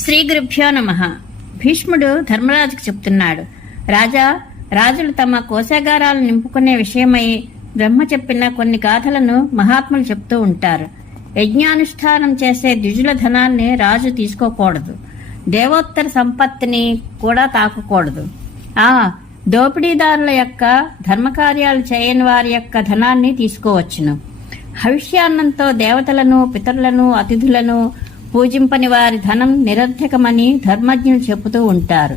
శ్రీ గురుభ్యో నమః. భీష్ముడు ధర్మరాజుకు చెప్తున్నాడు, రాజా, రాజులు తమ కోశాగారాలు నింపుకునే విషయమై బ్రహ్మ చెప్పిన కొన్ని గాథలను మహాత్ములు చెప్తూ ఉంటారు. యజ్ఞానుష్ఠానం చేసే ద్విజుల ధనాన్ని రాజు తీసుకోకూడదు, దేవోత్తర సంపత్తిని కూడా తాకకూడదు. దోపిడీదారుల యొక్క ధర్మకార్యాలు చేయని వారి యొక్క ధనాన్ని తీసుకోవచ్చును. హవిష్యాన్నంతో దేవతలను, పితరులను, అతిథులను పూజింపని వారి ధనం నిరర్థకమని ధర్మజ్ఞులు చెబుతూ ఉంటారు.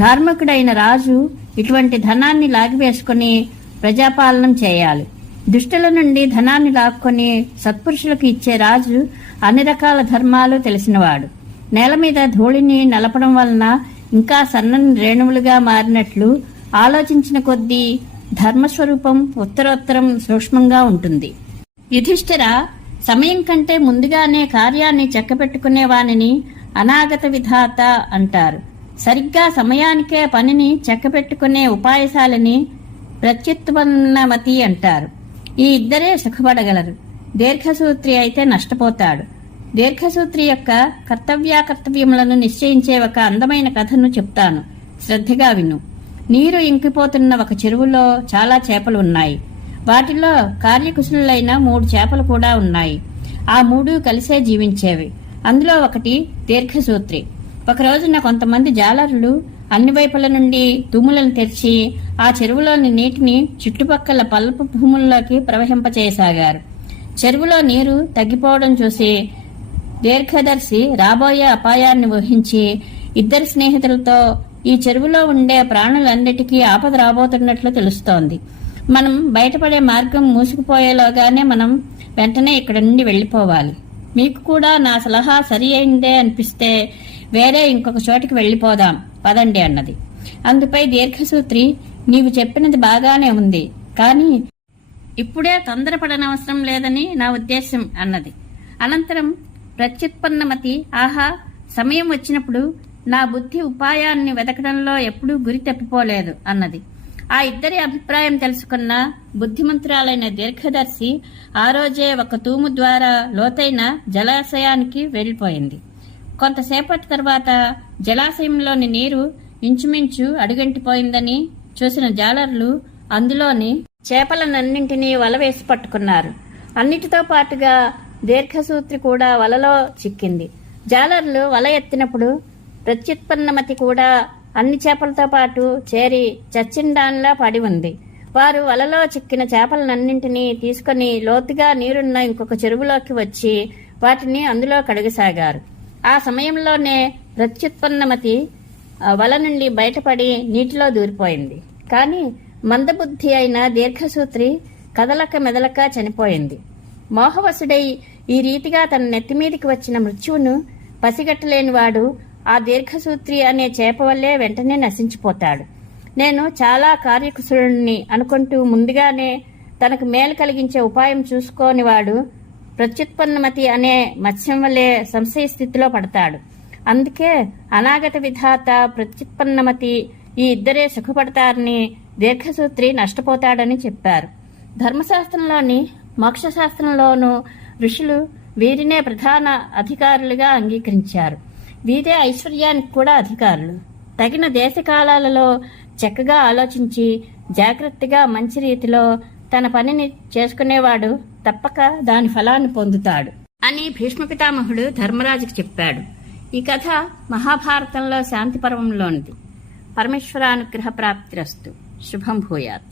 ధార్మికుడైన రాజు ఇటువంటి ధనాన్ని లాగివేసుకుని ప్రజాపాలనం చేయాలి. దుష్టుల నుండి ధనాన్ని లాక్కొని సత్పురుషులకు ఇచ్చే రాజు అన్ని రకాల ధర్మాలు తెలిసినవాడు. నేల మీద ధూళిని నలపడం వలన ఇంకా సన్నని రేణువులుగా మారినట్లు ఆలోచించిన కొద్దీ ధర్మస్వరూపం ఉత్తరోత్తరం సూక్ష్మంగా ఉంటుంది. యుధిష్ఠిర, సమయం కంటే ముందుగానే కార్యాన్ని చక్కబెట్టుకునే వానిని అనాగత విధాత అంటారు. సరిగ్గా సమయానికే పనిని చక్కబెట్టుకునే ఉపాయశాలిని ప్రత్యుత్పన్నమతి అంటారు. ఈ ఇద్దరే సుఖపడగలరు. దీర్ఘసూత్రి అయితే నష్టపోతాడు. దీర్ఘసూత్రి యొక్క కర్తవ్యాకర్తవ్యములను నిశ్చయించే ఒక అందమైన కథను చెప్తాను, శ్రద్ధగా విను. నీరు ఇంకిపోతున్న ఒక చెరువులో చాలా చేపలు ఉన్నాయి. వాటిలో కార్యకుశలులైన 3 చేపలు కూడా ఉన్నాయి. ఆ 3 కలిసే జీవించేవి. అందులో ఒకటి దీర్ఘసూత్రి. ఒక రోజున కొంతమంది జాలరులు అన్ని వైపుల నుండి తూములను తెరిచి ఆ చెరువులోని నీటిని చుట్టుపక్కల పల్లపు భూముల్లోకి ప్రవహింపచేయసాగారు. చెరువులో నీరు తగ్గిపోవడం చూసి దీర్ఘదర్శి రాబోయే అపాయాన్ని ఊహించి ఇద్దరు స్నేహితులతో, ఈ చెరువులో ఉండే ప్రాణులన్నిటికీ ఆపద రాబోతున్నట్లు తెలుస్తోంది. మనం బయటపడే మార్గం మూసుకుపోయేలోగానే మనం వెంటనే ఇక్కడి నుండి వెళ్లిపోవాలి. మీకు కూడా నా సలహా సరి అయిందే అనిపిస్తే వేరే ఇంకొక చోటికి వెళ్లిపోదాం పదండి అన్నది. అందుపై దీర్ఘసూత్రి, నీవు చెప్పినది బాగానే ఉంది, కానీ ఇప్పుడే తొందరపడనవసరం లేదని నా ఉద్దేశం అన్నది. అనంతరం ప్రత్యుత్పన్నమతి, ఆహా, సమయం వచ్చినప్పుడు నా బుద్ధి ఉపాయాన్ని వెతకడంలో ఎప్పుడూ గురి తప్పిపోలేదు అన్నది. ఆ ఇద్దరి అభిప్రాయం తెలుసుకున్న బుద్ధిమంతురాలైన దీర్ఘదర్శి ఆ రోజే ఒక తూము ద్వారా లోతైన జలాశయానికి వెళ్లిపోయింది. కొంతసేపటి తర్వాత జలాశయంలోని నీరు ఇంచుమించు అడుగంటిపోయిందని చూసిన జాలర్లు అందులోని చేపలనన్నింటినీ వల వేసి పట్టుకున్నారు. అన్నిటితో పాటుగా దీర్ఘసూత్రి కూడా వలలో చిక్కింది. జాలర్లు వల ఎత్తినప్పుడు ప్రత్యుత్పన్నమతి కూడా అన్ని చేపలతో పాటు చేరి చచ్చిండాన్లా పడి ఉంది. వారు వలలో చిక్కిన చేపలనన్నింటినీ తీసుకుని లోతుగా నీరున్న ఇంకొక చెరువులోకి వచ్చి వాటిని అందులో కడగసాగారు. ఆ సమయంలోనే ప్రత్యుత్పన్నమతి వల నుండి బయటపడి నీటిలో దూరిపోయింది. కాని మందబుద్ధి అయిన దీర్ఘసూత్రి కదలక మెదలక చనిపోయింది. మోహవశుడై ఈ రీతిగా తన నెత్తిమీదికి వచ్చిన మృత్యువును పసిగట్టలేనివాడు ఆ దీర్ఘసూత్రి అనే చేప వల్లే వెంటనే నశించిపోతాడు. నేను చాలా కార్యకుశలుణ్ణి అనుకుంటూ ముందుగానే తనకు మేలు కలిగించే ఉపాయం చూసుకోనివాడు ప్రత్యుత్పన్నమతి అనే మత్స్యం వల్లే సంశయ స్థితిలో పడతాడు. అందుకే అనాగత విధాత, ప్రత్యుత్పన్నమతి ఈ ఇద్దరే సుఖపడతారని, దీర్ఘసూత్రి నష్టపోతాడని చెప్పారు. ధర్మశాస్త్రంలోని మోక్షశాస్త్రంలోనూ ఋషులు వీరినే ప్రధాన అధికారులుగా అంగీకరించారు. వీరే ఐశ్వర్యానికి కూడా అధికారులు. తగిన దేశకాలాలలో చక్కగా ఆలోచించి జాగ్రత్తగా మంచి రీతిలో తన పనిని చేసుకునేవాడు తప్పక దాని ఫలాన్ని పొందుతాడు అని భీష్మ పితామహుడు ధర్మరాజుకు చెప్పాడు. ఈ కథ మహాభారతంలో శాంతి పర్వంలోనిది. పరమేశ్వరానుగ్రహ ప్రాప్తిరస్తు. శుభం భూయాత్.